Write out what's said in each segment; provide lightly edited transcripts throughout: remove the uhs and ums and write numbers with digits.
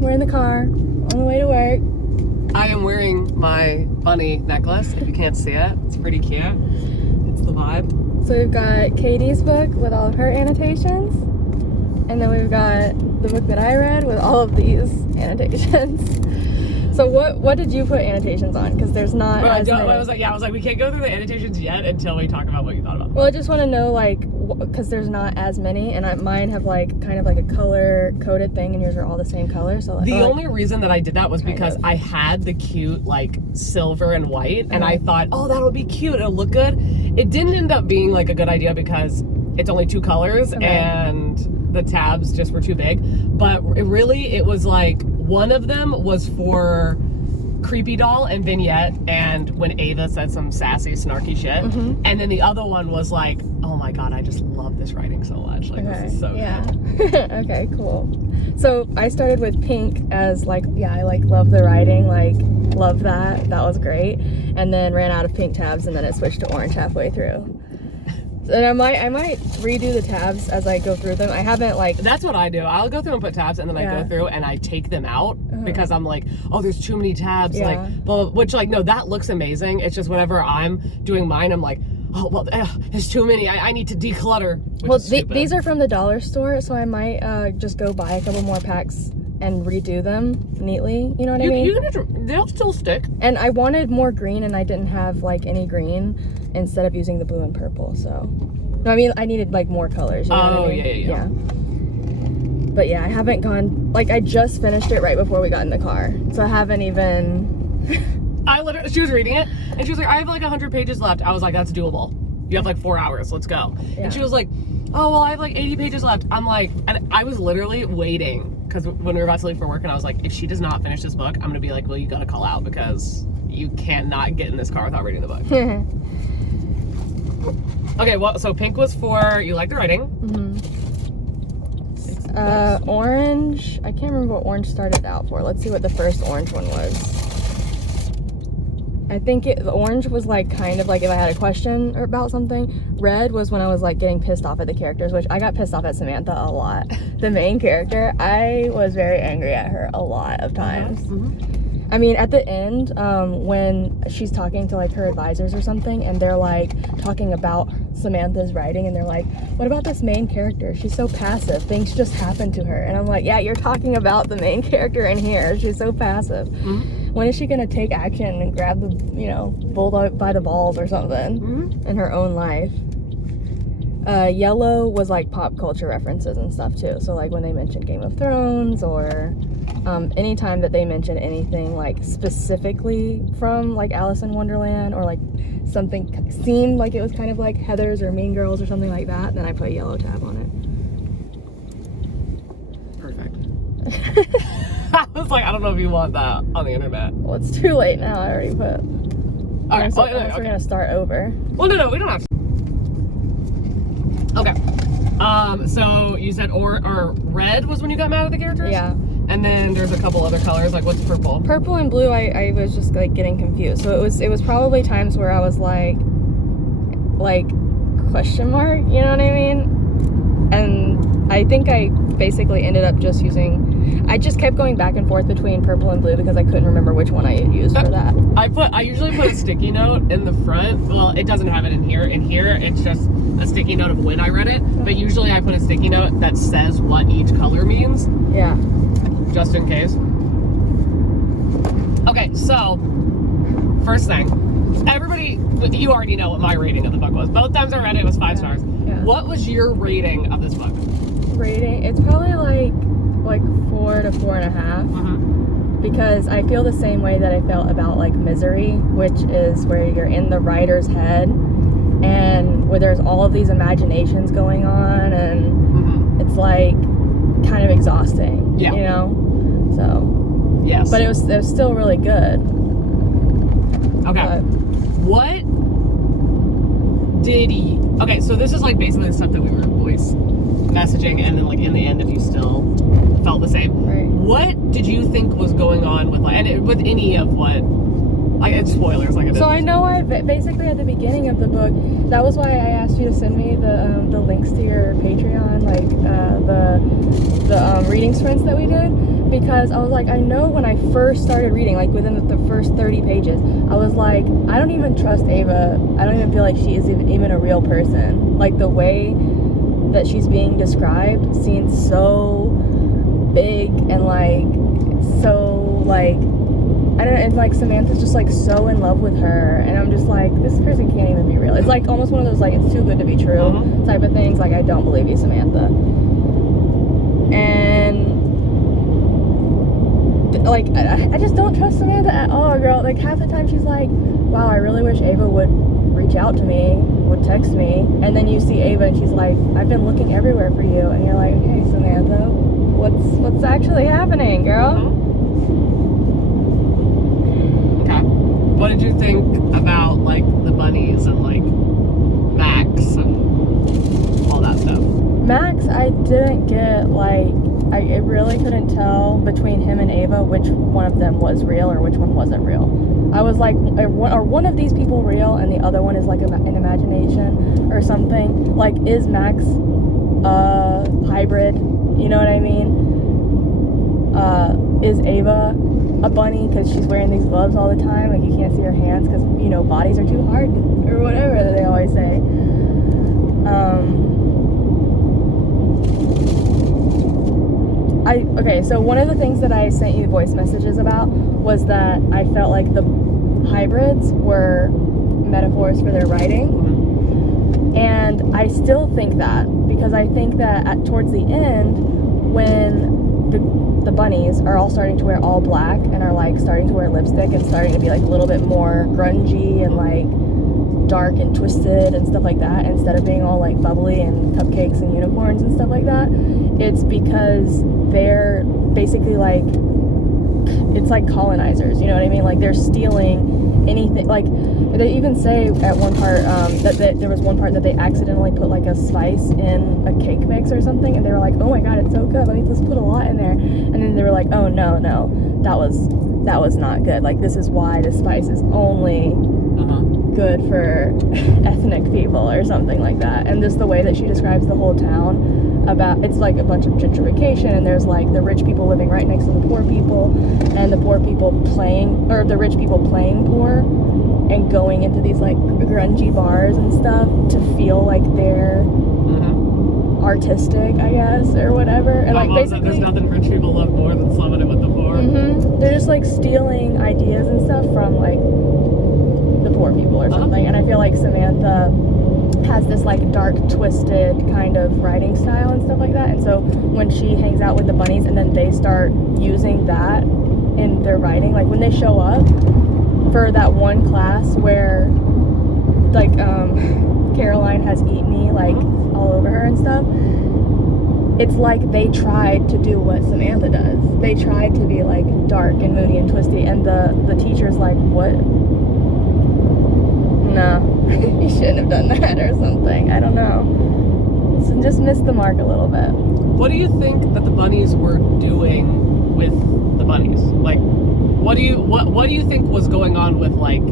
we're in the car on the way to work. I am wearing my bunny necklace. If you can't see it, it's pretty cute. It's the vibe. So we've got Katie's book with all of her annotations, and then we've got the book that I read with all of these annotations. So what did you put annotations on? Because there's not as many. I was like, we can't go through the annotations yet until we talk about what you thought about them. Well, I just want to know, like, because there's not as many, and mine have, like, kind of like a color-coded thing, and yours are all the same color, so... The only reason that I did that was because I had the cute, like, silver and white, and I thought, oh, that'll be cute, it'll look good. It didn't end up being, like, a good idea because it's only 2 colors, and the tabs just were too big. But it was, like, one of them was for Creepy Doll and Vignette, and when Ava said some sassy, snarky shit. And then the other one was like, oh my god, I just love this writing so much. Like, this is so good. Okay, cool. So I started with pink as, like, I, like, love the writing, like, love that. That was great. And then ran out of pink tabs, and then it switched to orange halfway through. And I might redo the tabs as I go through them. I haven't, like... That's what I do. I'll go through and put tabs, and then I go through and I take them out because I'm like, oh, there's too many tabs. Like, well, which, like, no, that looks amazing. It's just whenever I'm doing mine, I'm like, oh, well, there's too many. I need to declutter. Well, these are from the dollar store, so I might just go buy a couple more packs and redo them neatly. You know what I mean? They'll still stick. And I wanted more green, and I didn't have, like, any green instead of using the blue and purple, so... No, I mean, I needed, like, more colors. You know what I mean? Yeah. But yeah, I haven't gone... Like, I just finished it right before we got in the car, so I haven't even... She was reading it, and she was like, I have, like, 100 pages left. I was like, that's doable. You have, like, 4 hours. Let's go. Yeah. And she was like, oh, well, I have, like, 80 pages left. I'm like... And I was literally waiting, because when we were about to leave for work, and I was like, if she does not finish this book, I'm going to be like, well, you got to call out, because you cannot get in this car without reading the book. Okay, well, so pink was for you like the writing. Orange. I can't remember what orange started out for. Let's see what the first orange one was. I think the orange was, like, kind of like if I had a question about something. Red was when I was, like, getting pissed off at the characters, which I got pissed off at Samantha a lot. The main character, I was very angry at her a lot of times. I mean, at the end, when she's talking to, like, her advisors or something, and they're, like, talking about Samantha's writing, and they're like, what about this main character? She's so passive. Things just happen to her. And I'm like, yeah, you're talking about the main character in here. She's so passive. When is she going to take action and grab the, you know, bull by the balls or something in her own life? Yellow was, like, pop culture references and stuff, too. So, like, when they mentioned Game of Thrones or... anytime that they mention anything, like, specifically from, like, Alice in Wonderland, or, like, something seemed like it was kind of like Heathers or Mean Girls or something like that, then I put a yellow tab on it. Perfect. I was like, I don't know if you want that on the internet. Well, it's too late now. I already put. Alright, we're gonna start over. Well, no, we don't have to. Okay. So you said or red was when you got mad at the characters? Yeah. And then there's a couple other colors, like what's purple? Purple and blue, I was just, like, getting confused. So it was probably times where I was like question mark, you know what I mean? And I think I basically ended up just I just kept going back and forth between purple and blue because I couldn't remember which one I used for that. I usually put a sticky note in the front. Well, it doesn't have it in here. In here, it's just a sticky note of when I read it. But usually I put a sticky note that says what each color means. Yeah. Just in case. Okay, so first thing, everybody, you already know what my rating of the book was. Both times I read it was 5 stars. Yeah. What was your rating of this book? Rating? It's probably like 4 to 4.5. Because I feel the same way that I felt about, like, Misery, which is where you're in the writer's head and where there's all of these imaginations going on, and it's, like, kind of exhausting, you know? So, yes. But it was still really good. Okay. But, what did you... Okay, so this is, like, basically the stuff that we were always messaging, and then, like, in the end, if you still felt the same. Right. What did you think was going on with, like, and with any of what Like, it's spoilers. Like, it So is. I know basically at the beginning of the book, that was why I asked you to send me the links to your Patreon, like the reading sprints that we did, because I was like, I know when I first started reading, like within the first 30 pages, I was like, I don't even trust Ava. I don't even feel like she is even a real person. Like the way that she's being described seems so big and like so like. I don't know, it's like Samantha's just like so in love with her, and I'm just like, this person can't even be real. It's like almost one of those like it's too good to be true type of things. Like, I don't believe you, Samantha. And like I just don't trust Samantha at all, girl. Like half the time she's like, wow, I really wish Ava would reach out to me, would text me, and then you see Ava and she's like, I've been looking everywhere for you, and you're like, hey Samantha, what's actually happening, girl? What did you think about, like, the bunnies and, like, Max and all that stuff? Max, I didn't get, like, I really couldn't tell between him and Ava which one of them was real or which one wasn't real. I was like, are one of these people real and the other one is, like, an imagination or something? Like, is Max a hybrid? You know what I mean? Is Ava a bunny because she's wearing these gloves all the time, like you can't see her hands because, you know, bodies are too hard or whatever that they always say. Okay, so one of the things that I sent you voice messages about was that I felt like the hybrids were metaphors for their writing, and I still think that, because I think that towards the end, when the bunnies are all starting to wear all black and are like starting to wear lipstick and starting to be like a little bit more grungy and like dark and twisted and stuff like that, instead of being all like bubbly and cupcakes and unicorns and stuff like that, it's because they're basically like, it's like colonizers, you know what I mean? Like they're stealing anything. Like they even say at one part that there was one part that they accidentally put like a spice in a cake mix or something, and they were like, oh my god, it's so good, let's put a lot in there, and then they were like, oh no, that was not good. Like, this is why the spice is only good for ethnic people or something like that. And just the way that she describes the whole town, about, it's like a bunch of gentrification, and there's like the rich people living right next to the poor people, and the poor people playing, or the rich people playing poor and going into these like grungy bars and stuff to feel like they're artistic, I guess, or whatever. And like basically, there's nothing rich people love more than slumming it with the poor. They're just like stealing ideas and stuff from like the poor people or something. And I feel like Samantha has this like dark, twisted kind of writing style and stuff like that. And so when she hangs out with the bunnies and then they start using that in their writing, like when they show up for that one class where like Caroline has eaten like all over her and stuff, it's like they tried to do what Samantha does. They tried to be like dark and moody and twisty, and the teacher's like, what? No, you shouldn't have done that or something. I don't know. So just missed the mark a little bit. What do you think that the bunnies were doing with the bunnies? Like, what do you think was going on with like,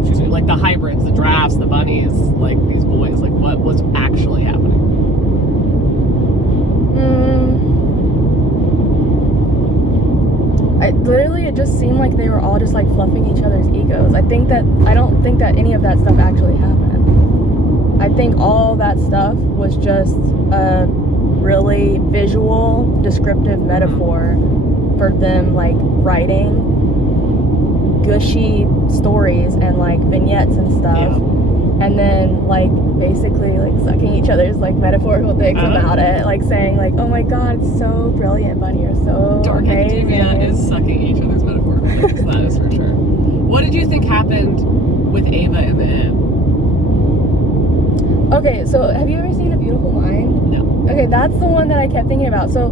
excuse me, like the hybrids, the drafts, the bunnies, like these boys? Like, what was actually happening? Literally, it just seemed like they were all just like fluffing each other's egos. I don't think that any of that stuff actually happened. I think all that stuff was just a really visual, descriptive metaphor for them like writing gushy stories and like vignettes and stuff. And then like basically like sucking each other's like metaphorical dicks about it, like saying like, oh my god, it's so brilliant, bunny, you're so dark amazing. Academia is sucking each other's metaphorical dicks, that is for sure. What did you think happened with Ava in the end? Okay, so have you ever seen A Beautiful Mind? No. Okay, that's the one that I kept thinking about. So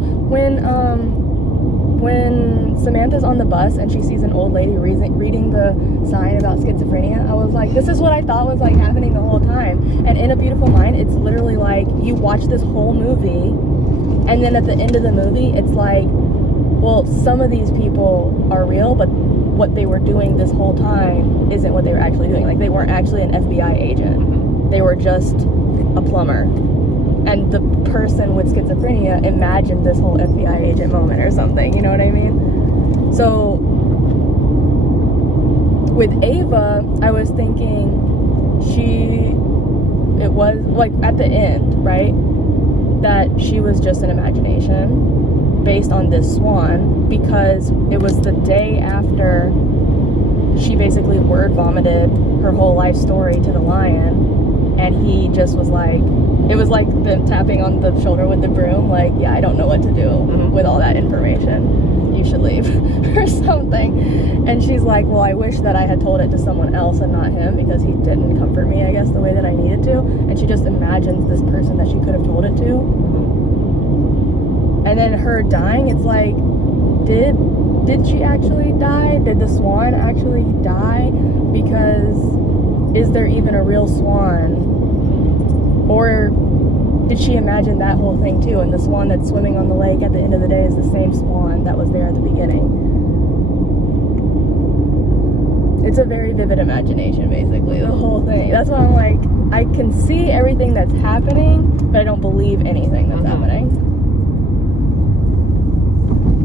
when Samantha's on the bus and she sees an old lady reading the sign about schizophrenia, I was like, this is what I thought was like happening the whole time. And in A Beautiful Mind, it's literally like you watch this whole movie, and then at the end of the movie, it's like, well, some of these people are real, but what they were doing this whole time isn't what they were actually doing. Like, they weren't actually an FBI agent. They were just a plumber. And the person with schizophrenia imagined this whole FBI agent moment or something, you know what I mean? So with Ava, I was thinking it was like at the end, right? That she was just an imagination based on this swan, because it was the day after she basically word vomited her whole life story to the lion, and he just was like, it was like them tapping on the shoulder with the broom, like, yeah, I don't know what to do with all that information. You should leave or something. And she's like, well, I wish that I had told it to someone else and not him, because he didn't comfort me, I guess, the way that I needed to. And she just imagines this person that she could have told it to. And then her dying, it's like, did she actually die? Did the swan actually die? Because is there even a real swan? Or did she imagine that whole thing too? And the swan that's swimming on the lake at the end of the day is the same swan that was there at the beginning. It's a very vivid imagination, basically, the whole thing. That's why I'm like, I can see everything that's happening, but I don't believe anything that's happening.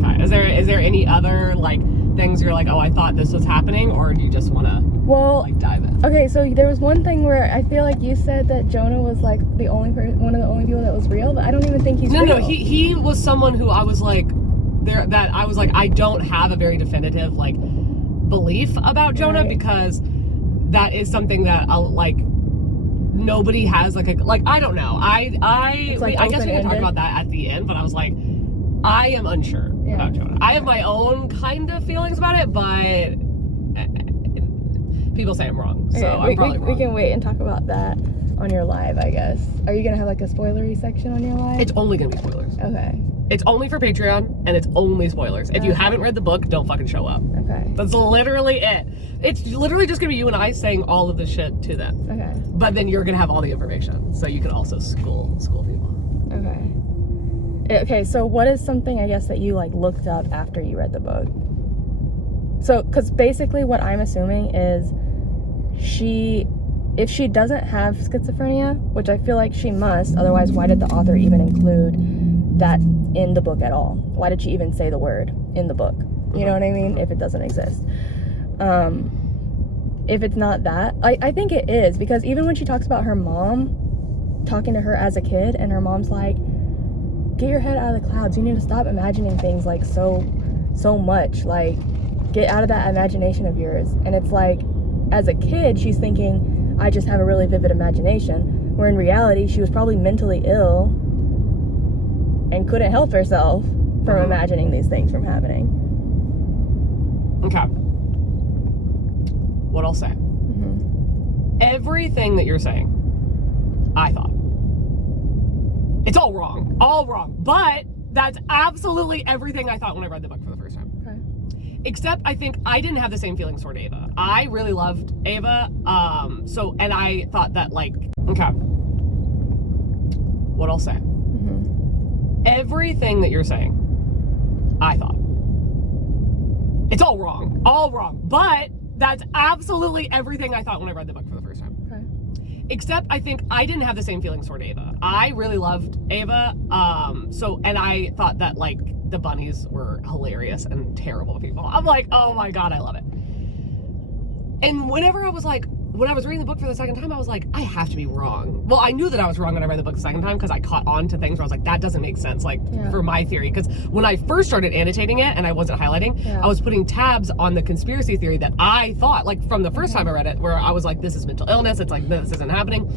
Okay. Is there any other like things you're like, oh, I thought this was happening, or do you just want to like dive in? Okay, so there was one thing where I feel like you said that Jonah was like the only one of the only people that was real, but I don't even think he's real. No, he was someone who I was like, I don't have a very definitive like belief about Jonah, because that is something that I'll like. Nobody has like I don't know. I guess we can talk about that at the end, but I was like, I am unsure about Jonah. I have my own kind of feelings about it, but people say I'm wrong, so I'm probably wrong. We can wait and talk about that on your live, I guess. Are you gonna have like a spoilery section on your live? It's only gonna be spoilers. Okay. It's only for Patreon, and it's only spoilers. If you haven't read the book, don't fucking show up. Okay. That's literally it. It's literally just gonna be you and I saying all of the shit to them. Okay. But then you're gonna have all the information, so you can also school people. Okay. Okay, so what is something, I guess, that you like looked up after you read the book? So, because basically what I'm assuming is if she doesn't have schizophrenia, which I feel like she must, otherwise why did the author even include that in the book at all? Why did she even say the word in the book? You know what I mean? If it doesn't exist. If it's not that, I think it is, because even when she talks about her mom talking to her as a kid, and her mom's like, get your head out of the clouds, you need to stop imagining things like so much, like get out of that imagination of yours. And it's like, as a kid, she's thinking, I just have a really vivid imagination, where in reality she was probably mentally ill and couldn't help herself from imagining these things from happening. Okay. What I'll say. Everything that you're saying, I thought. It's all wrong. All wrong. But that's absolutely everything I thought when I read the book for the first time. Okay. Except I think I didn't have the same feelings toward Ava. I really loved Ava. And I thought that, like, okay. What I'll say. Everything that you're saying, I thought. It's all wrong. All wrong. But that's absolutely everything I thought when I read the book for the first time. Okay. Except I think I didn't have the same feelings toward Ava. I really loved Ava. And I thought that, like, the bunnies were hilarious and terrible people. I'm like, oh my God, I love it. And whenever I was like, when I was reading the book for the second time, I was like, I have to be wrong. Well, I knew that I was wrong when I read the book the second time, because I caught on to things where I was like, that doesn't make sense, like, for my theory. Because when I first started annotating it and I wasn't highlighting, I was putting tabs on the conspiracy theory that I thought, like, from the first time I read it, where I was like, this is mental illness, it's like, this isn't happening.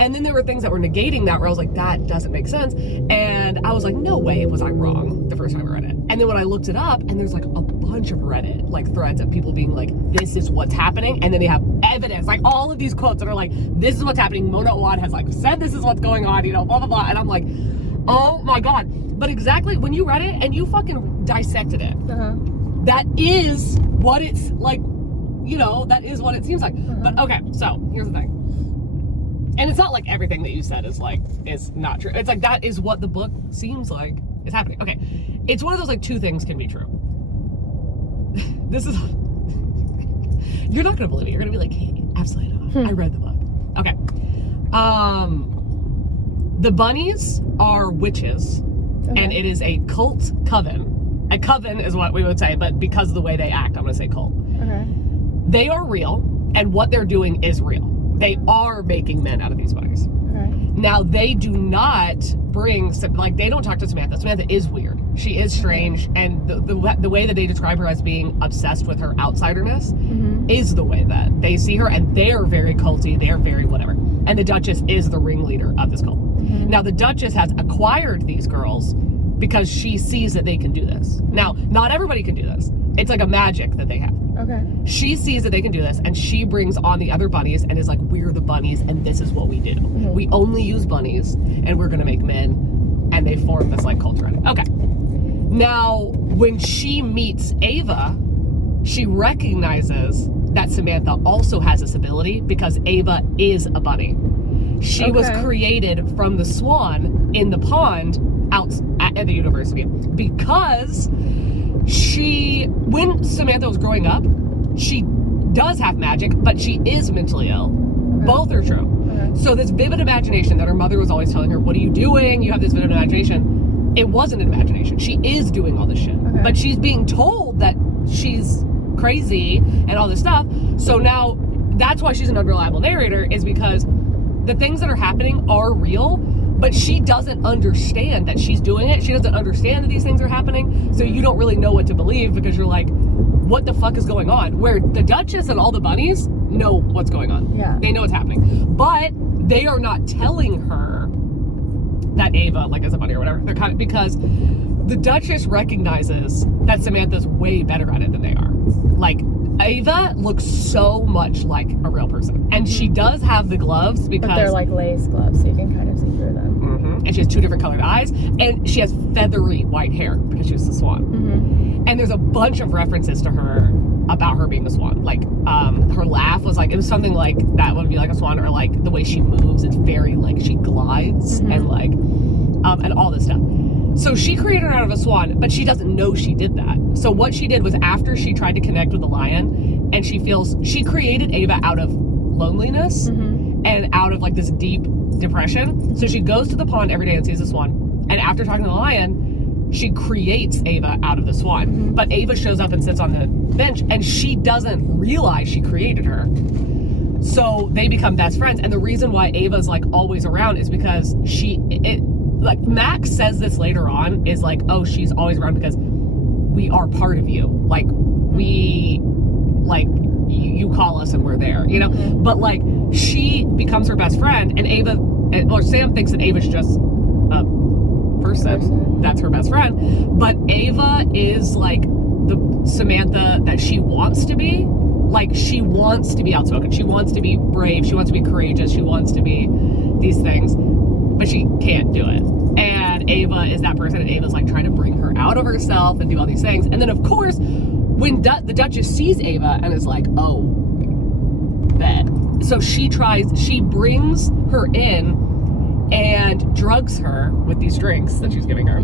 And then there were things that were negating that, where I was like, that doesn't make sense. And I was like, no way was I wrong the first time I read it. And then when I looked it up, and there's like a bunch of Reddit, like, threads of people being like, this is what's happening. And then they have evidence, like all of these quotes that are like, this is what's happening. Mona Awad has like said this is what's going on, you know, blah, blah, blah. And I'm like, oh my God. But exactly when you read it and you fucking dissected it, that is what it's like, you know, that is what it seems like. But okay, so here's the thing. And it's not like everything that you said is like, is not true. It's like, that is what the book seems like is happening. Okay. It's one of those, like, two things can be true. This is You're not gonna believe it. You're gonna be like, hey, absolutely not. I read the book. Okay. The bunnies are witches, and it is a cult coven. A coven is what we would say, but because of the way they act, I'm gonna say cult. Okay. They are real, and what they're doing is real. They are making men out of these bunnies. Okay. Now, they do not bring, like, they don't talk to Samantha. Samantha is weird. She is strange, and the way that they describe her as being obsessed with her outsiderness is the way that they see her, and they're very culty, they're very whatever. And the Duchess is the ringleader of this cult. Now, the Duchess has acquired these girls because she sees that they can do this. Now, not everybody can do this. It's like a magic that they have. Okay. She sees that they can do this, and she brings on the other bunnies and is like, we're the bunnies, and this is what we do. We only use bunnies, and we're gonna make men, and they form this like cult around it. Okay. Now, when she meets Ava, she recognizes that Samantha also has this ability because Ava is a bunny. She was created from the swan in the pond out at the university because when Samantha was growing up, she does have magic, but she is mentally ill. Both are true. So this vivid imagination that her mother was always telling her, what are you doing? You have this vivid imagination. It wasn't an imagination. She is doing all this shit. But she's being told that she's crazy and all this stuff. So now that's why she's an unreliable narrator, is because the things that are happening are real, but she doesn't understand that she's doing it. She doesn't understand that these things are happening. So you don't really know what to believe because you're like, what the fuck is going on? Where the Duchess and all the bunnies know what's going on. Yeah. They know what's happening. But they are not telling her that Ava, like, is a bunny or whatever. They're kind of, because the Duchess recognizes that Samantha's way better at it than they are. Like, Ava looks so much like a real person. And she does have the gloves because... But they're like lace gloves, so you can kind of see through them. And she has 2 different colored eyes. And she has feathery white hair because she was the swan. And there's a bunch of references to her about her being a swan. Like, her laugh was like, it was something like that would be like a swan, or like the way she moves, it's very like she glides and like, and all this stuff. So she created her out of a swan, but she doesn't know she did that. So what she did was, after she tried to connect with the lion, and she created Ava out of loneliness and out of like this deep depression. So she goes to the pond every day and sees the swan. And after talking to the lion, she creates Ava out of the swan. But Ava shows up and sits on the bench, and she doesn't realize she created her. So they become best friends. And the reason why Ava's like always around is because like Max says this later on, is like, oh, she's always around because we are part of you. Like, we, like, you call us and we're there, you know? But like, she becomes her best friend, and Ava, or Sam thinks that Ava's just a person that's her best friend. But Ava is like the Samantha that she wants to be. Like, she wants to be outspoken. She wants to be brave. She wants to be courageous. She wants to be these things, but she can't do it. And Ava is that person, and Ava's like trying to bring her out of herself and do all these things. And then of course, when the Duchess sees Ava and is like, oh, bet. So she brings her in and drugs her with these drinks that she's giving her.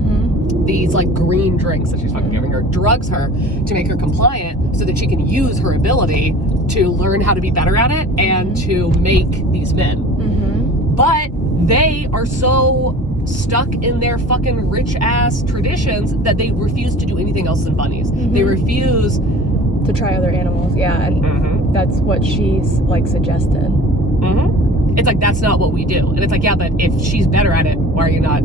These like green drinks that she's fucking giving her. Drugs her to make her compliant so that she can use her ability to learn how to be better at it and to make these men. But they are so stuck in their fucking rich ass traditions that they refuse to do anything else than bunnies. They refuse to try other animals. Yeah, and that's what she's like suggested. It's like, that's not what we do. And it's like, yeah, but if she's better at it, why are you not?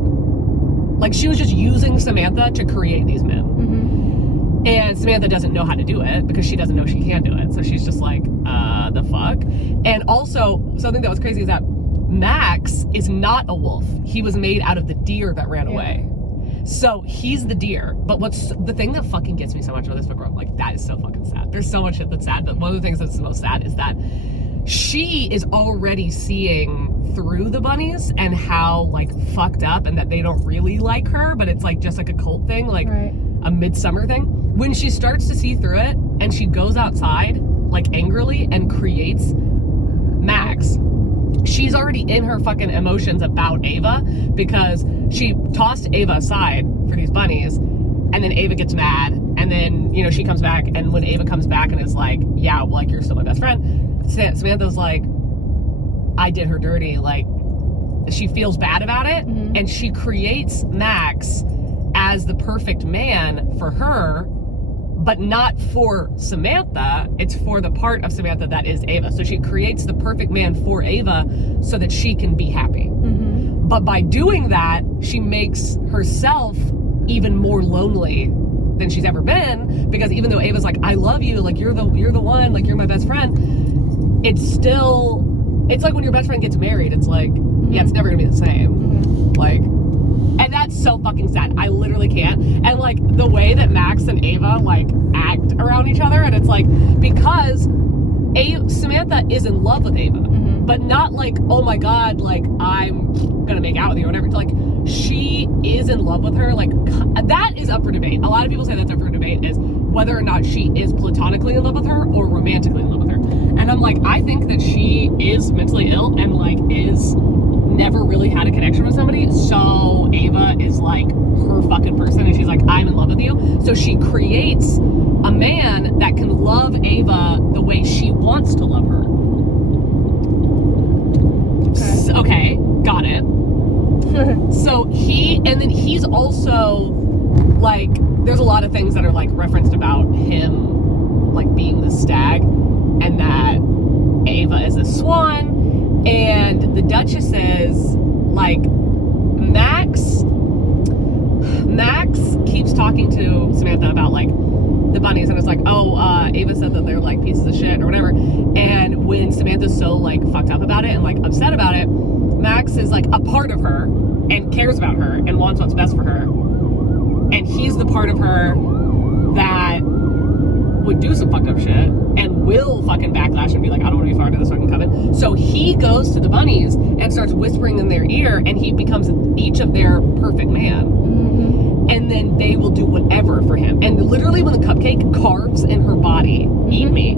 Like, she was just using Samantha to create these men. And Samantha doesn't know how to do it because she doesn't know she can do it. So she's just like, the fuck? And also, something that was crazy is that Max is not a wolf. He was made out of the deer that ran away. So he's the deer. But what's the thing that fucking gets me so much about this book, where I'm like, that is so fucking sad. There's so much shit that's sad, but one of the things that's the most sad is that she is already seeing through the bunnies and how like fucked up, and that they don't really like her, but it's like just like a cult thing, like a midsummer thing. When she starts to see through it and she goes outside like angrily and creates Max, she's already in her fucking emotions about Ava, because she tossed Ava aside for these bunnies, and then Ava gets mad And then, you know, she comes back, and when Ava comes back and is like, yeah, well, like, you're still my best friend, Samantha's like, I did her dirty. Like, she feels bad about it, and she creates Max as the perfect man for her, but not for Samantha. It's for the part of Samantha that is Ava. So she creates the perfect man for Ava so that she can be happy. But by doing that, she makes herself even more lonely than she's ever been, because even though Ava's like, I love you, like, you're the one, like, you're my best friend, it's like when your best friend gets married, it's like, yeah, it's never gonna be the same. Like, and that's so fucking sad. I literally can't. And like the way that Max and Ava like act around each other, and it's like, because Samantha is in love with Ava, but not like, oh my god, like, I'm gonna make out with you or whatever. Like, she is in love with her. Like, that is up for debate. A lot of people say that's up for debate, is whether or not she is platonically in love with her or romantically in love with her. And I'm like, I think that she is mentally ill and like is never really had a connection with somebody, so Ava is like her fucking person, and she's like, I'm in love with you. So she creates a man that can love Ava the way she wants to love her. Okay, got it. So he's also like, there's a lot of things that are like referenced about him like being the stag, and that Ava is a swan. And the Duchess is like, Max keeps talking to Samantha about like the bunnies, and it's like, oh, Ava said that they're like pieces of shit or whatever. And when Samantha's so like fucked up about it and like upset about it, Max is like a part of her and cares about her and wants what's best for her. And he's the part of her that would do some fucked up shit and will fucking backlash and be like, I don't want to be part of this fucking coven. So he goes to the bunnies and starts whispering in their ear, and he becomes each of their perfect man. And then they will do whatever for him. And literally when the cupcake carves in her body, eat me,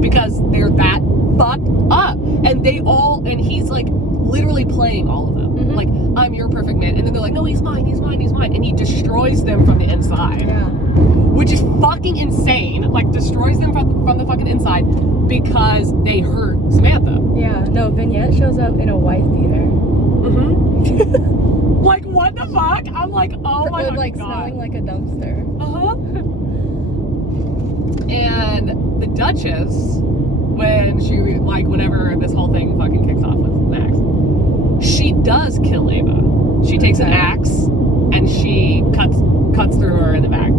because they're that fucked up. And he's like literally playing all of them. Like, I'm your perfect man. And then they're like, no, he's mine. And he destroys them from the inside. Yeah. Which is fucking insane. Like, destroys them from the fucking inside because they hurt Samantha. Yeah, no, Vignette shows up in a wife beater. Like, what the fuck? I'm like, oh my god. Like, smelling like a dumpster. And the Duchess, when she, like, whenever this whole thing fucking kicks off with Max, she does kill Ava. She takes an axe and she cuts through her in the back.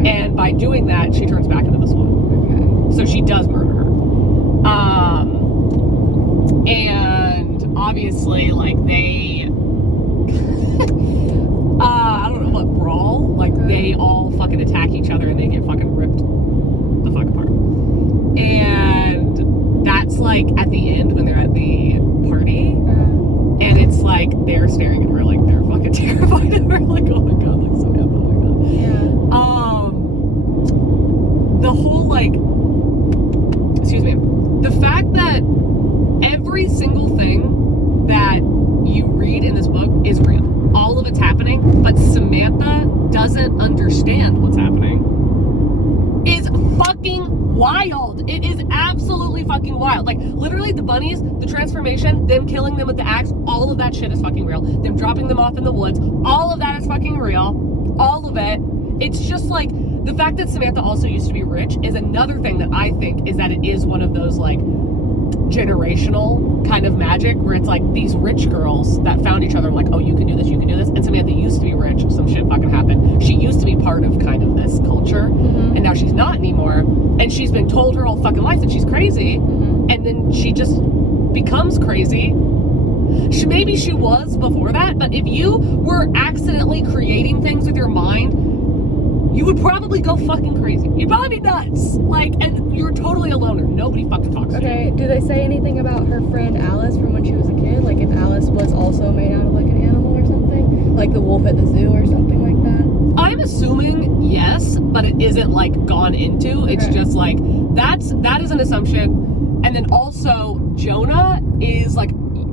And by doing that, she turns back into the swan. So she does murder her. And obviously, like, they, I don't know what, brawl? Like, they all fucking attack each other and they get fucking ripped the fuck apart. And that's like at the end when they're at the party. And it's like they're staring at her like they're fucking terrified of her. Like, oh my god, like Samantha, oh my god. Yeah. The whole like, excuse me, the fact that every single thing that you read in this book is real. All of it's happening, but Samantha doesn't understand what's happening is fucking wild. It is absolutely fucking wild. Like, literally the bunnies, the transformation, them killing them with the axe, all of that shit is fucking real. Them dropping them off in the woods, all of that is fucking real. All of it. It's just like, the fact that Samantha also used to be rich is another thing that I think is that it is one of those like generational kind of magic where it's like these rich girls that found each other like, oh, you can do this, and Samantha used to be rich, some shit fucking happened. She used to be part of kind of this culture, and now she's not anymore, and she's been told her whole fucking life that she's crazy, and then she just becomes crazy. Maybe she was before that, but if you were accidentally creating things with your mind, you would probably go fucking crazy. You'd probably be nuts. Like, and you're totally a loner. Nobody fucking talks to you. Okay, do they say anything about her friend Alice from when she was a kid? Like, if Alice was also made out of like an animal or something? Like the wolf at the zoo or something like that? I'm assuming yes, but it isn't like gone into. It's just like, that is an assumption. And then also, Jonah is like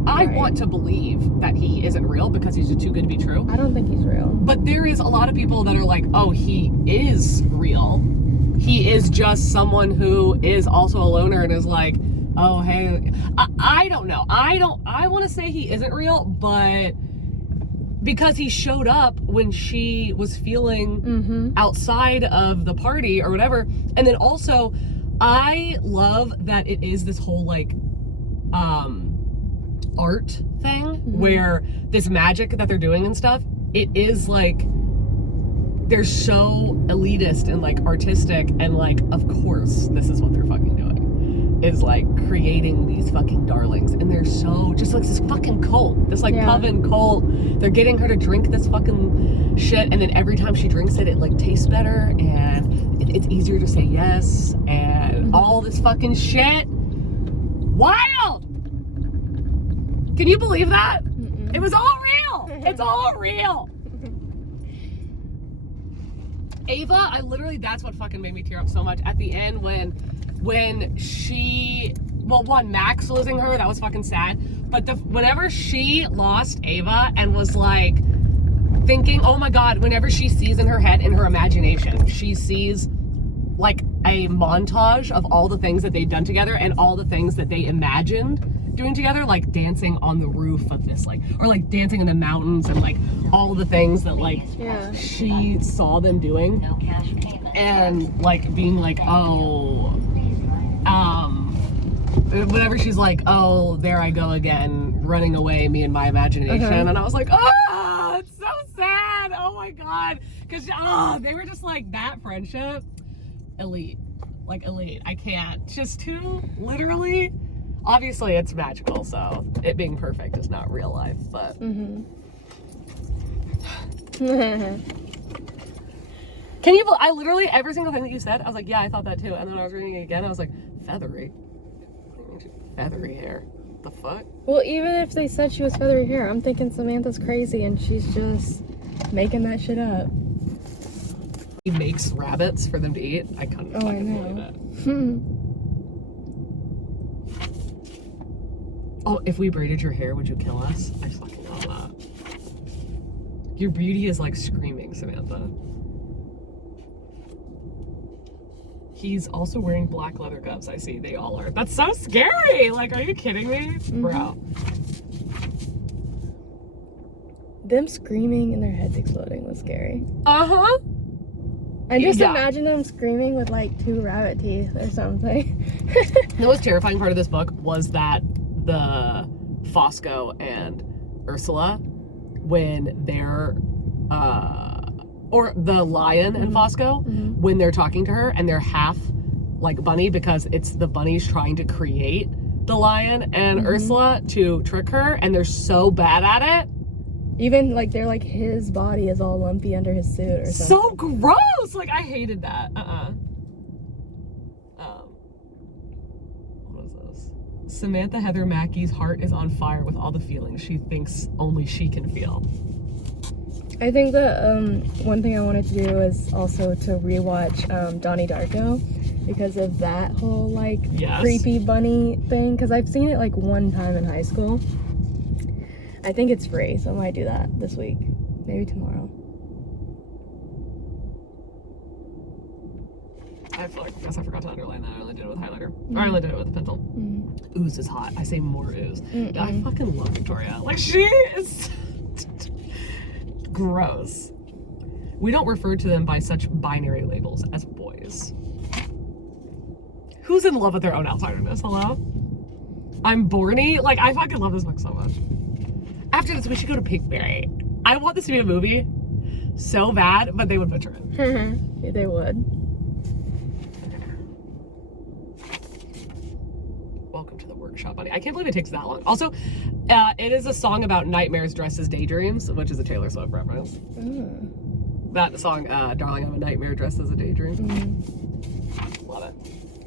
I Right. want to believe that he isn't real because he's just too good to be true. I don't think he's real. But there is a lot of people that are like, oh, he is real. He is just someone who is also a loner and is like, oh, hey, I don't know. I want to say he isn't real, but because he showed up when she was feeling outside of the party or whatever. And then also, I love that it is this whole like art thing where this magic that they're doing and stuff, it is like they're so elitist and like artistic and like, of course this is what they're fucking doing, is like creating these fucking darlings, and they're so just like this fucking cult, this like coven cult. They're getting her to drink this fucking shit, and then every time she drinks it, it like tastes better and it's easier to say yes and all this fucking shit. Wild! Can you believe that? It was all real. It's all real. Ava, I literally, that's what fucking made me tear up so much at the end when she, well, one, Max losing her, that was fucking sad. But whenever she lost Ava and was like thinking, oh my God, whenever she sees in her head, in her imagination, she sees like a montage of all the things that they've done together and all the things that they imagined doing together, like dancing on the roof of this, like, or like dancing in the mountains, and like all the things that like she saw them doing, and like being like, oh, whenever she's like, oh, there I go again, running away, me and my imagination, and I was like, oh, it's so sad, oh my God, because they were just like, that friendship, elite, like elite. I can't, just too, literally. Obviously, it's magical, so it being perfect is not real life, but... Can you... I literally, every single thing that you said, I was like, yeah, I thought that too. And then I was reading it again, I was like, feathery. Feathery hair. The fuck? Well, even if they said she was feathery hair, I'm thinking Samantha's crazy and she's just making that shit up. He makes rabbits for them to eat. I couldn't fucking believe it. Oh, if we braided your hair, would you kill us? I just fucking love that. Your beauty is like screaming, Samantha. He's also wearing black leather gloves. I see they all are. That's so scary. Like, are you kidding me? Bro. Them screaming and their heads exploding was scary. Uh-huh. I just imagine them screaming with like 2 rabbit teeth or something. The most terrifying part of this book was that the Fosco and Ursula, when they're or the lion and Fosco, when they're talking to her and they're half like bunny, because it's the bunnies trying to create the lion and Ursula to trick her, and they're so bad at it. Even like they're like, his body is all lumpy under his suit or something. So gross! Like, I hated that. What is this? Samantha Heather Mackey's heart is on fire with all the feelings she thinks only she can feel. I think that one thing I wanted to do is also to rewatch Donnie Darko, because of that whole like creepy bunny thing, because I've seen it like one time in high school. I think it's free, so I might do that this week, maybe tomorrow. I guess I forgot to underline that. I only did it with highlighter. Or I only did it with a pencil. Ooze is hot. I say more ooze. I fucking love Victoria. Like, she is gross. We don't refer to them by such binary labels as boys. Who's in love with their own outsiderness? Hello? I'm Borny. Like, I fucking love this book so much. After this, we should go to Pinkberry. I want this to be a movie so bad, but they would butcher it. Yeah, they would. Welcome to the workshop, buddy. I can't believe it takes that long. Also, it is a song about nightmares dressed as daydreams, which is a Taylor Swift reference. That song, Darling, I'm a Nightmare Dressed as a Daydream. Love it.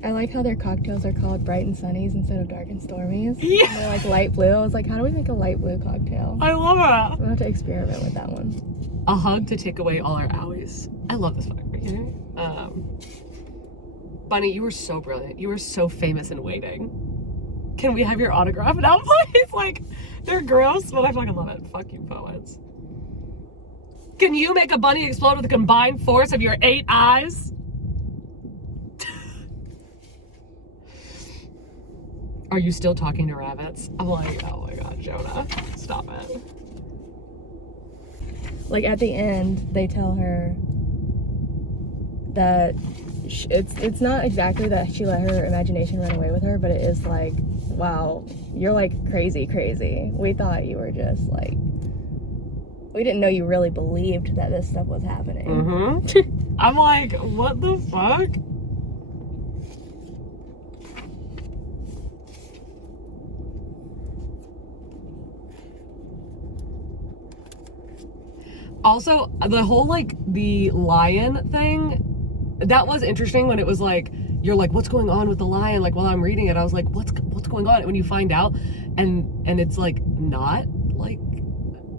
I like how their cocktails are called Bright and Sunnies instead of Dark and Stormies. Yeah. And they're like light blue. I was like, how do we make a light blue cocktail? I love it. I'm gonna have to experiment with that one. A hug to take away all our owies. I love this one. Are you kidding me? Bunny, you were so brilliant. You were so famous in waiting. can we have your autograph now, please? Like, they're gross, but I fucking love it. Fuck you, poets. Can you make a bunny explode with the combined force of your 8 eyes? Are you still talking to rabbits? I'm like, oh my god, Jonah, stop it. Like at the end, they tell her that it's not exactly that she let her imagination run away with her, but it is like, wow, you're like crazy. We thought you were just like, we didn't know you really believed that this stuff was happening. Mm-hmm. I'm like, what the fuck? Also, the whole, like, the lion thing, that was interesting when it was like, you're like, what's going on with the lion? Like, while I'm reading it, I was like, what's going on? And when you find out, and it's like, not like,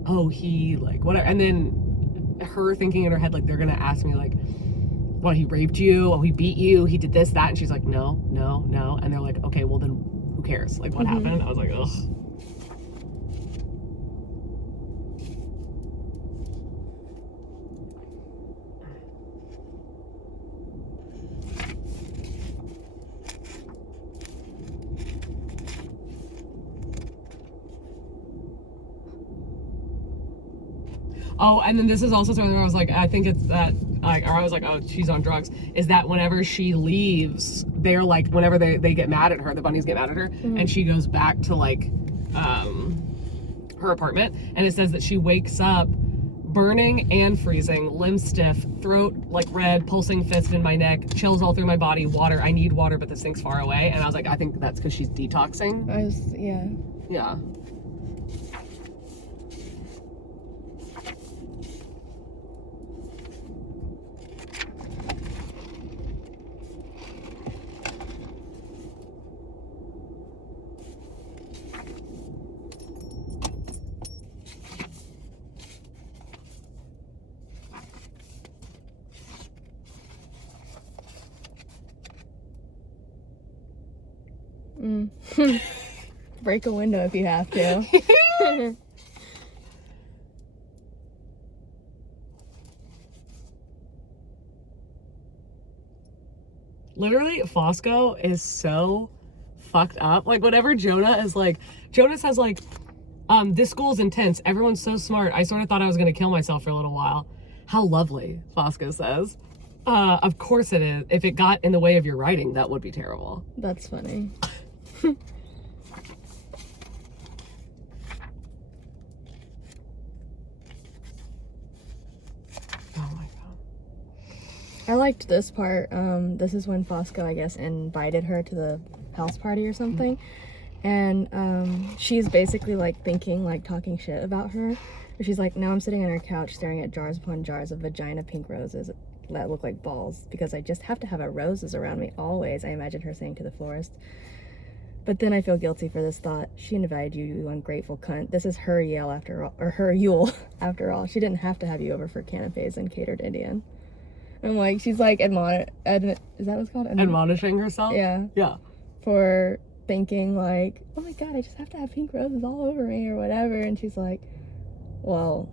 oh, he, like, whatever. And then her thinking in her head, like, they're gonna ask me, like, well, he raped you, oh, he beat you, he did this, that. And she's like, no. And they're like, okay, well, then who cares? Like, what happened? I was like, ugh. Oh, and then this is also something where I was like, I think it's that, like, or I was like, oh, she's on drugs. Is that whenever she leaves, they're like, whenever they get mad at her, the bunnies get mad at her, and she goes back to like, her apartment, and it says that she wakes up burning and freezing, limbs stiff, throat like red, pulsing fist in my neck, chills all through my body, water. I need water, but this thing's far away. And I was like, I think that's because she's detoxing. Yeah. Break a window if you have to. Literally, Fosco is so fucked up. Like, whenever Jonah is like, Jonah says like, this school's intense. Everyone's so smart. I sort of thought I was going to kill myself for a little while. How lovely, Fosco says. Of course it is. If it got in the way of your writing, that would be terrible. That's funny. I liked this part. This is when Fosco, I guess, invited her to the house party or something. And she's basically like thinking, like talking shit about her. She's like, now I'm sitting on her couch staring at jars upon jars of vagina pink roses that look like balls because I just have to have roses around me always, I imagine her saying to the florist. But then I feel guilty for this thought. She invited you, you ungrateful cunt. This is her Yale after all, or her Yule after all. She didn't have to have you over for canapes and catered Indian. I'm like, she's like, is that what it's called? Admonishing herself? Yeah. Yeah. For thinking like, oh my god, I just have to have pink roses all over me or whatever. And she's like, well,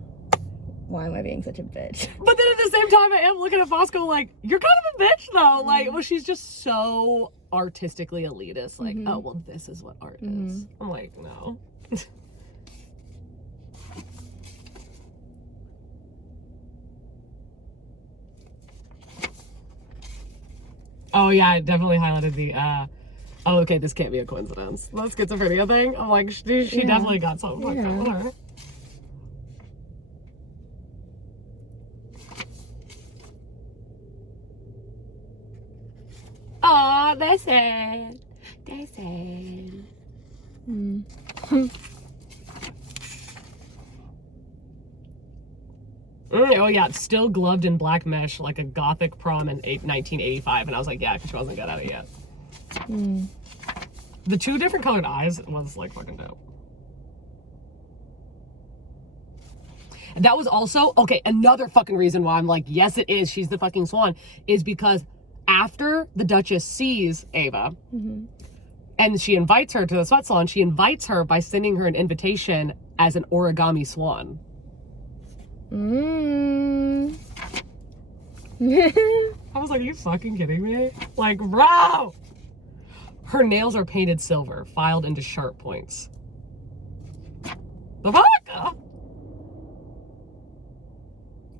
why am I being such a bitch? But then at the same time, I am looking at Fosco like, you're kind of a bitch though. Like, well, she's just so artistically elitist. Like, oh, well, this is what art is. I'm like, no. Oh yeah, I definitely highlighted the, oh, okay, this can't be a coincidence. The schizophrenia thing. I'm like, she definitely got something fucked up with her. Aw, they're sad. They're sad. Oh yeah, it's still gloved in black mesh like a gothic prom in 1985. And I was like, yeah, because she wasn't good at it yet. The 2 different colored eyes was like fucking dope. And that was also, okay, another fucking reason why I'm like, yes, it is. She's the fucking swan. Is because after the Duchess sees Ava, And she invites her to the sweat salon. She invites her by sending her an invitation as an origami swan. I was like, are you fucking kidding me? Like, bro! Her nails are painted silver, filed into sharp points. The fuck?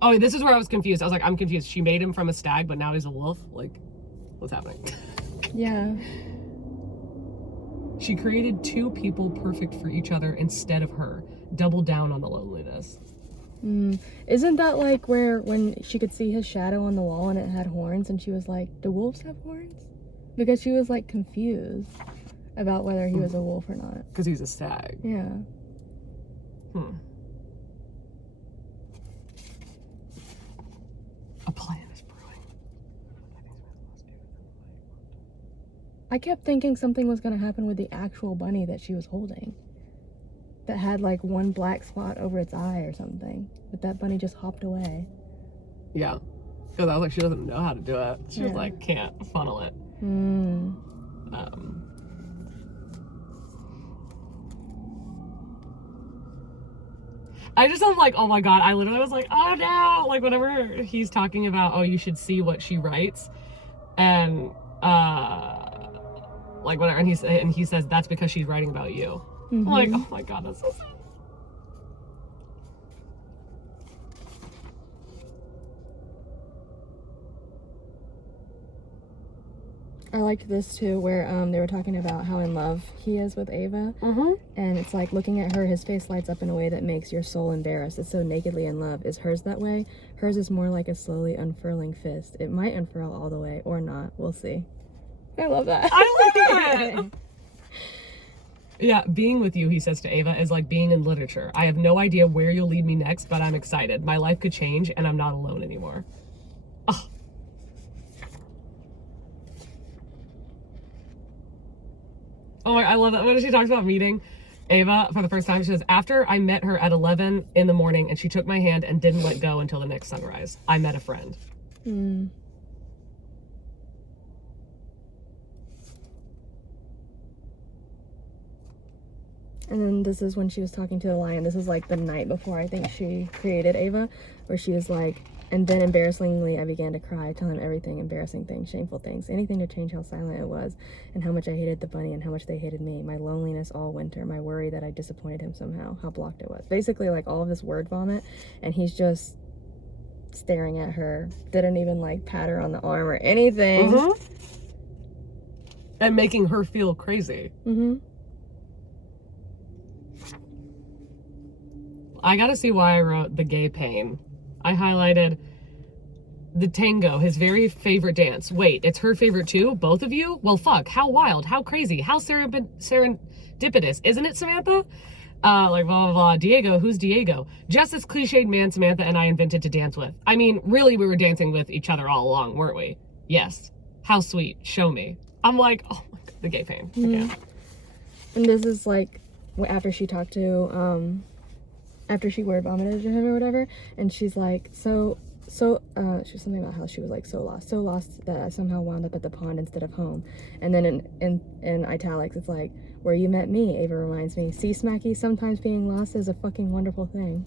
Oh, this is where I was confused. I was like, I'm confused. She made him from a stag, but now he's a wolf? Like, what's happening? Yeah. She created two people perfect for each other instead of her. Double down on the loneliness. Isn't that like when she could see his shadow on the wall and it had horns and she was like, do wolves have horns? Because she was like confused about whether he was a wolf or not. Because he's a stag. Yeah. A plan is brewing. I kept thinking something was going to happen with the actual bunny that she was holding. That had like one black spot over its eye or something. But that bunny just hopped away. Yeah. Because I was like, she doesn't know how to do it. She was like, can't funnel it. I just am like, oh my god, I literally was like, oh no, like whenever he's talking about, oh, you should see what she writes, and like whenever, and he says that's because she's writing about you. I'm like, oh my god, that's so sad. I liked this too, where they were talking about how in love he is with Ava, and it's like looking at her, his face lights up in a way that makes your soul embarrassed. It's so nakedly in love. Is hers that way? Hers is more like a slowly unfurling fist. It might unfurl all the way or not. We'll see. I love that. I love it. Yeah, being with you, he says to Ava, is like being in literature. I have no idea where you'll lead me next, but I'm excited. My life could change, and I'm not alone anymore. Oh. Oh my, I love that. When she talks about meeting Ava for the first time, she says, after I met her at 11 in the morning, and she took my hand and didn't let go until the next sunrise. I met a friend. And then this is when she was talking to the lion. This is like the night before I think she created Ava, where she was like, and then embarrassingly I began to cry, tell him everything, embarrassing things, shameful things, anything to change how silent it was, and how much I hated the bunny and how much they hated me, my loneliness all winter, my worry that I disappointed him somehow, how blocked it was. Basically like all of this word vomit, and he's just staring at her, didn't even like pat her on the arm or anything. And making her feel crazy. I gotta see why I wrote the gay pain. I highlighted the tango, his very favorite dance. Wait, it's her favorite too? Both of you? Well, fuck. How wild, how crazy, how serendipitous. Isn't it, Samantha? Like, blah, blah, blah. Diego, who's Diego? Just this cliched man Samantha and I invented to dance with. I mean, really, we were dancing with each other all along, weren't we? Yes. How sweet. Show me. I'm like, oh my god, the gay pain. And this is like after she talked to, after she word vomited to him or whatever, and she's like, she was something about how she was like so lost that I somehow wound up at the pond instead of home. And then in italics, it's like, where you met me, Ava reminds me. See, Smacky, sometimes being lost is a fucking wonderful thing.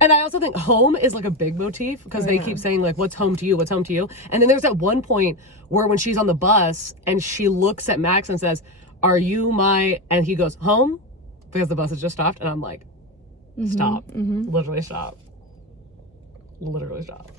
And I also think home is like a big motif, because they keep saying like, what's home to you? What's home to you? And then there's that one point where when she's on the bus and she looks at Max and says, are you my, and he goes, home? Because the bus has just stopped. And I'm like, stop. Literally stop. Literally stop.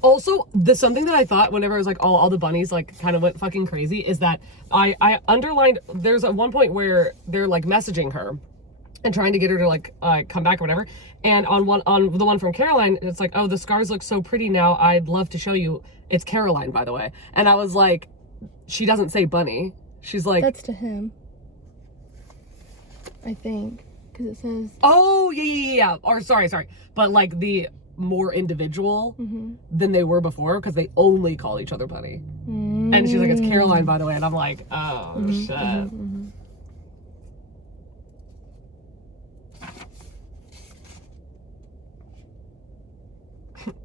Also, something that I thought whenever I was like, all the bunnies like kind of went fucking crazy is that I underlined, there's at one point where they're like messaging her and trying to get her to like come back or whatever. And on the one from Caroline, it's like, oh, the scars look so pretty now. I'd love to show you. It's Caroline, by the way. And I was like, she doesn't say bunny. She's like, that's to him, I think, because it says. Oh yeah. Or sorry. But like the more individual than they were before, because they only call each other bunny. And she's like, it's Caroline, by the way. And I'm like, oh shit.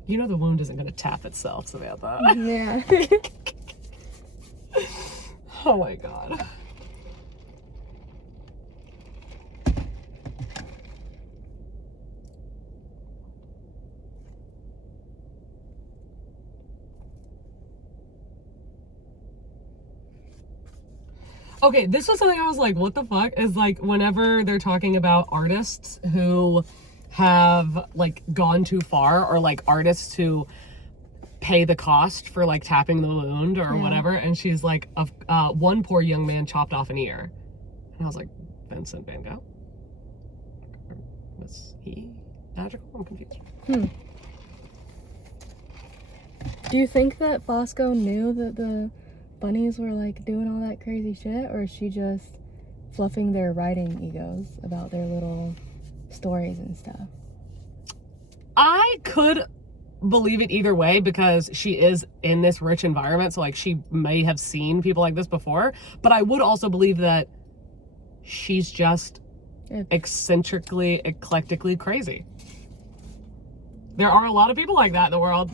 You know the wound isn't going to tap itself, Samantha. Yeah. Oh my god. Okay, this was something I was like, what the fuck? Is like whenever they're talking about artists who have like gone too far, or like artists who pay the cost for like tapping the wound or whatever, and she's like, one poor young man chopped off an ear. And I was like, Vincent Van Gogh? Was he magical? I'm confused. Do you think that Fosco knew that the bunnies were like doing all that crazy shit, or is she just fluffing their writing egos about their little stories and stuff? I could believe it either way, because she is in this rich environment, so like she may have seen people like this before, but I would also believe that she's just eccentrically, eclectically crazy. There are a lot of people like that in the world.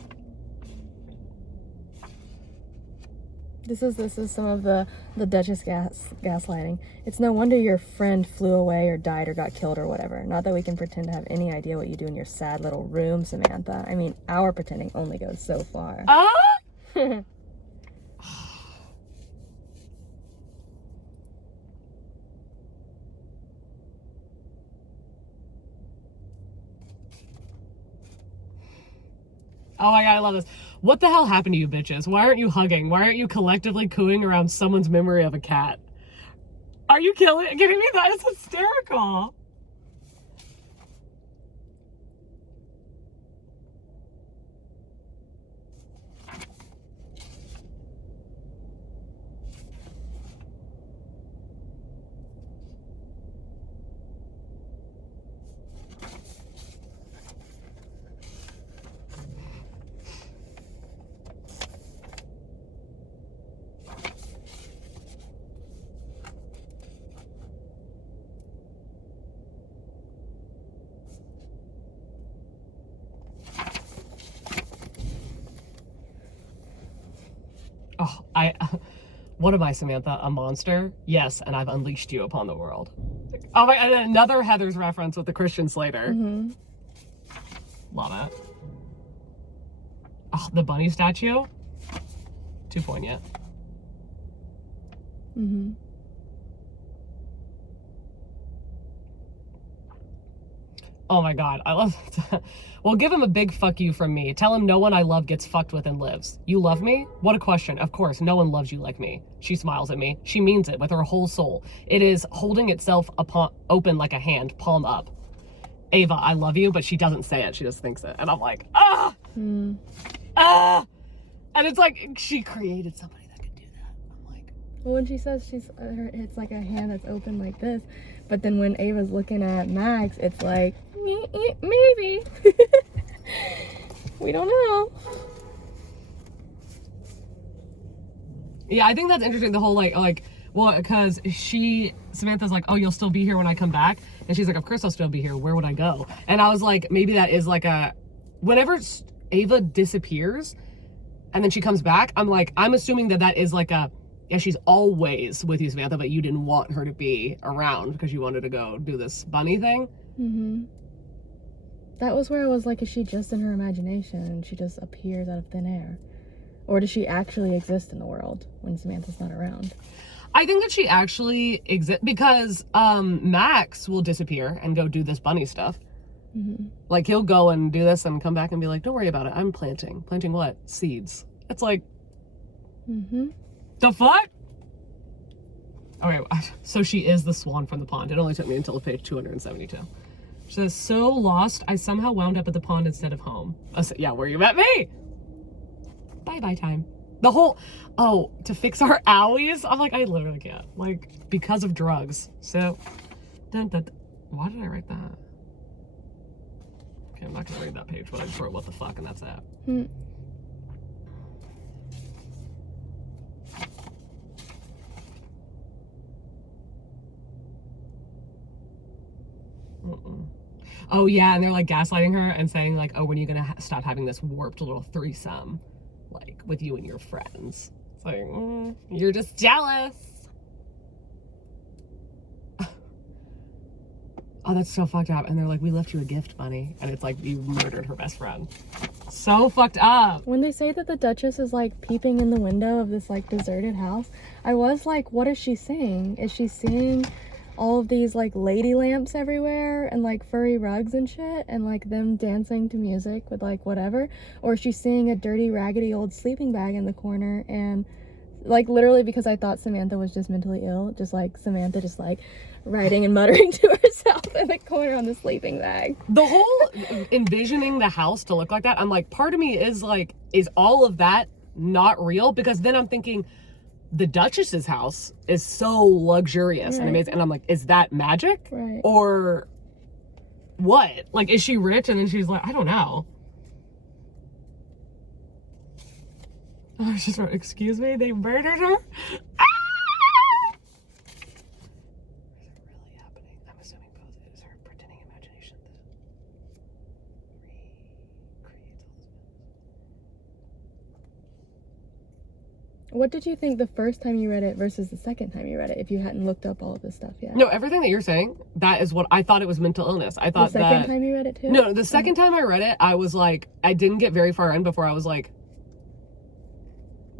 This is some of the Duchess gaslighting. It's no wonder your friend flew away or died or got killed or whatever. Not that we can pretend to have any idea what you do in your sad little room, Samantha. I mean, our pretending only goes so far. Oh my god, I love this. What the hell happened to you bitches? Why aren't you hugging? Why aren't you collectively cooing around someone's memory of a cat? Are you kidding me? That is hysterical. Oh, what am I, Samantha? A monster? Yes, and I've unleashed you upon the world. Oh my, and another Heather's reference with the Christian Slater. Love it. Oh, the bunny statue? Too poignant. Oh my god, I love that. Well, give him a big fuck you from me. Tell him no one I love gets fucked with and lives. You love me? What a question. Of course, no one loves you like me. She smiles at me. She means it with her whole soul. It is holding itself open like a hand, palm up. Ava, I love you, but she doesn't say it. She just thinks it. And I'm like, ah! Ah! And it's like, she created somebody that could do that. I'm like... Well, when she says it's like a hand that's open like this, but then when Ava's looking at Max, it's like, maybe. We don't know. Yeah, I think that's interesting. The whole well, because Samantha's like, oh, you'll still be here when I come back. And she's like, of course I'll still be here. Where would I go? And I was like, maybe that is like whenever Ava disappears and then she comes back, I'm assuming that is like yeah, she's always with you, Samantha, but you didn't want her to be around because you wanted to go do this bunny thing. That was where I was like, is she just in her imagination and she just appears out of thin air? Or does she actually exist in the world when Samantha's not around? I think that she actually exists because Max will disappear and go do this bunny stuff. Like, he'll go and do this and come back and be like, don't worry about it. I'm planting. Planting what? Seeds. It's like, the fuck? Okay, so she is the swan from the pond. It only took me until page 272. She says, so lost, I somehow wound up at the pond instead of home. Yeah, where you met me. Bye-bye time. The whole, to fix our owies? I'm like, I literally can't. Like, because of drugs. So, why did I write that? Okay, I'm not gonna read that page, but I just wrote what the fuck, and that's that. Oh yeah, and they're like gaslighting her and saying like, oh, when are you gonna stop having this warped little threesome, like with you and your friends? It's like, you're just jealous. Oh, that's so fucked up. And they're like, we left you a gift, bunny. And it's like, you murdered her best friend. So fucked up. When they say that the Duchess is like peeping in the window of this like deserted house, I was like, what is she seeing? Is she seeing all of these like lady lamps everywhere and like furry rugs and shit and like them dancing to music with like whatever? Or is she seeing a dirty, raggedy old sleeping bag in the corner? And like literally, because I thought Samantha was just mentally ill, just like Samantha just like writing and muttering to herself in the corner on the sleeping bag. The whole envisioning the house to look like that, I'm like, part of me is like, is all of that not real? Because then I'm thinking the Duchess's house is so luxurious and amazing, and I'm like, is that magic? Right. Or what? Like, is she rich? And then she's like, I don't know. I was just wrote, excuse me, they murdered her? Ah! Is it really happening? I'm assuming both. It is her pretending imagination that recreates all this. What did you think the first time you read it versus the second time you read it, if you hadn't looked up all of this stuff yet? No, everything that you're saying, that is what I thought. It was mental illness. I thought the second time you read it too? No, the second time I read it, I was like, I didn't get very far in before I was like,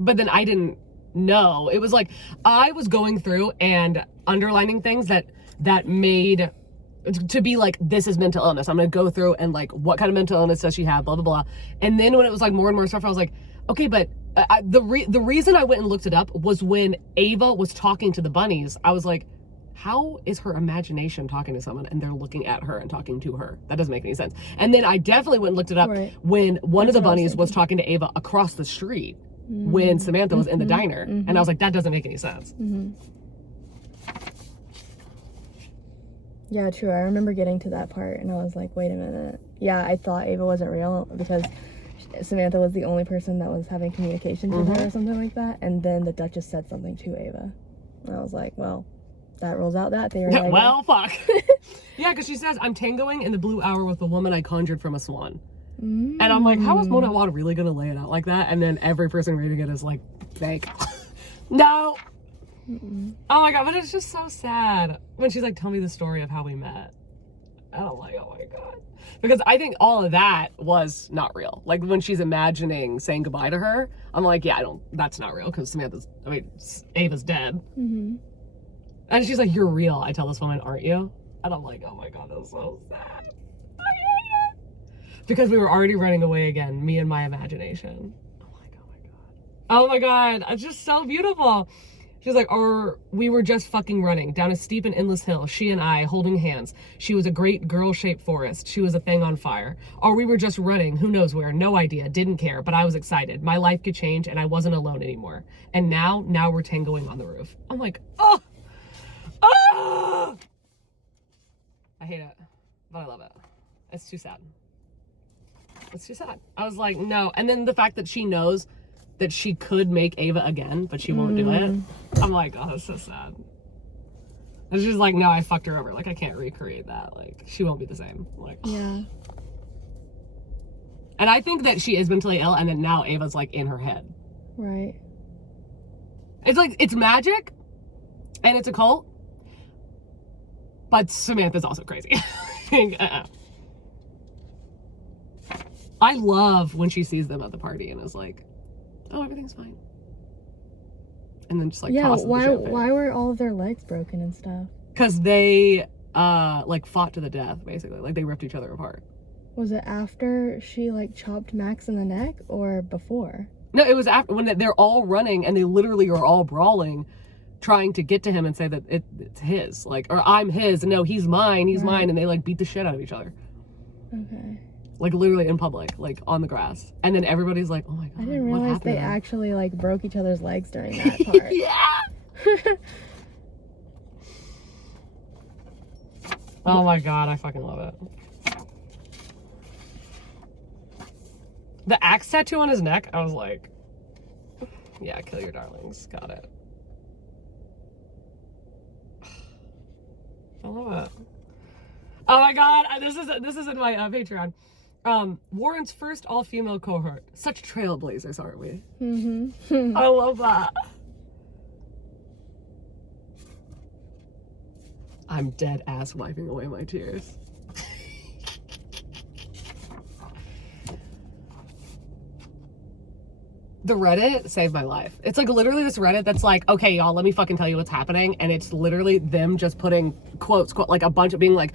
but then I didn't know. It was like, I was going through and underlining things that made, to be like, this is mental illness. I'm going to go through and like, what kind of mental illness does she have, blah, blah, blah. And then when it was like more and more stuff, I was like, okay, but the reason I went and looked it up was when Ava was talking to the bunnies, I was like, how is her imagination talking to someone and they're looking at her and talking to her? That doesn't make any sense. And then I definitely went and looked it up when one of the bunnies was talking to Ava across the street when Samantha was in the diner. And I was like, that doesn't make any sense. Yeah, true. I remember getting to that part and I was like, wait a minute. Yeah, I thought Ava wasn't real because Samantha was the only person that was having communication with her or something like that. And then the Duchess said something to Ava. And I was like, well, that rules out that theory. Well, fuck. Yeah, because she says, I'm tangoing in the blue hour with the woman I conjured from a swan. And I'm like, how is Mona Awad really going to lay it out like that? And then every person reading it is like, fake. No. Oh my God, but it's just so sad. When she's like, tell me the story of how we met. And I'm like, oh my God. Because I think all of that was not real. Like when she's imagining saying goodbye to her, I'm like, yeah, that's not real because Ava's dead. And she's like, you're real. I tell this woman, aren't you? And I'm like, oh my God, that's so sad. Because we were already running away again, me and my imagination. Oh my God. It's just so beautiful. She's like, or we were just fucking running down a steep and endless hill, she and I holding hands. She was a great girl-shaped forest. She was a thing on fire. Or we were just running, who knows where, no idea, didn't care, but I was excited. My life could change and I wasn't alone anymore. And now we're tangoing on the roof. I'm like, oh! Oh! I hate it, but I love it. It's too sad. It's too sad. I was like, no. And then the fact that she knows that she could make Ava again, but she won't do it. I'm like, oh, that's so sad. And she's like, no, I fucked her over. Like, I can't recreate that. Like, she won't be the same. I'm like, oh. Yeah. And I think that she is mentally ill, and then now Ava's like in her head. Right. It's like, it's magic, and it's a cult, but Samantha's also crazy. I love when she sees them at the party and is like, oh, everything's fine. And then just like tosses the champagne. Why were all of their legs broken and stuff? Because they like fought to the death, basically. Like they ripped each other apart. Was it after she like chopped Max in the neck or before? No, it was after, when they're all running and they literally are all brawling, trying to get to him and say that it's his. Like, or I'm his, and no, he's mine, and they like beat the shit out of each other. Okay. Like literally in public, like on the grass. And then everybody's like, oh my God, I didn't realize they actually like broke each other's legs during that part. Yeah! Oh my God, I fucking love it. The axe tattoo on his neck, I was like, yeah, kill your darlings. Got it. I love it. Oh my god, this is in my Patreon. Warren's first all-female cohort. Such trailblazers, aren't we? Mm-hmm. I love that. I'm dead ass wiping away my tears. The Reddit saved my life. It's like literally this Reddit that's like, okay, y'all, let me fucking tell you what's happening. And it's literally them just putting quotes, like a bunch of being like,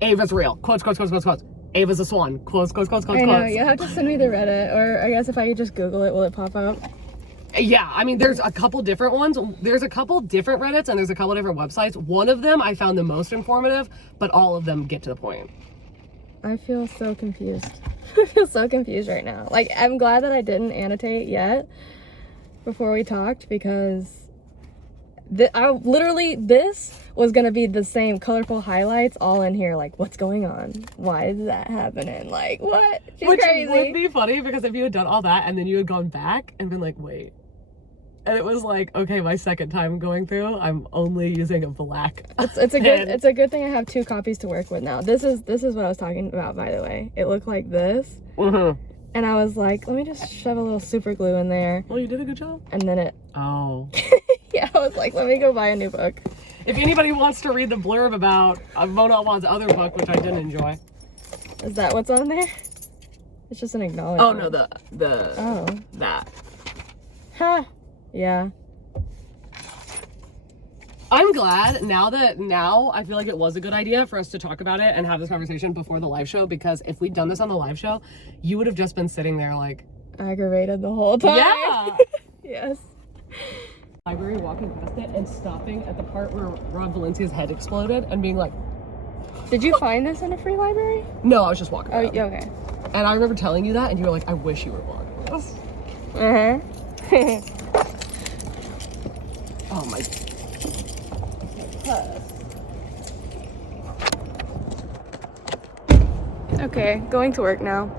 Ava's real. Quotes, quotes, quotes, quotes, quotes. Ava's a swan. Quotes, quotes, quotes, quotes, I know, quotes. you have to send me the Reddit, or I guess if I just Google it, will it pop up? Yeah, I mean, there's a couple different ones. There's a couple different Reddits and there's a couple different websites. One of them I found the most informative, but all of them get to the point. I feel so confused. I feel so confused right now. Like, I'm glad that I didn't annotate yet before we talked, because this was gonna be the same colorful highlights all in here. Like, what's going on? Why is that happening? Like, what? She's Which crazy. would be funny, because if you had done all that and then you had gone back and been like, wait. And it was like, okay, my second time going through, I'm only using a black. It's a good thing I have 2 copies to work with now. This is what I was talking about, by the way. It looked like this. Mm-hmm. And I was like, let me just shove a little super glue in there. Well, you did a good job. And then it... Oh. Yeah, I was like, let me go buy a new book. If anybody wants to read the blurb about Mona Awad's other book, which I didn't enjoy. Is that what's on there? It's just an acknowledgement. Oh, no, that. Huh. Yeah. I'm glad now I feel like it was a good idea for us to talk about it and have this conversation before the live show, because if we'd done this on the live show, you would have just been sitting there like... aggravated the whole time. Yeah! Yes. Library, walking past it and stopping at the part where Rob Valencia's head exploded and being like... Did you find this in a free library? No, I was just walking around. Oh, yeah, okay. And I remember telling you that and you were like, I wish you were walking this. Uh-huh. Oh my... Okay, going to work now.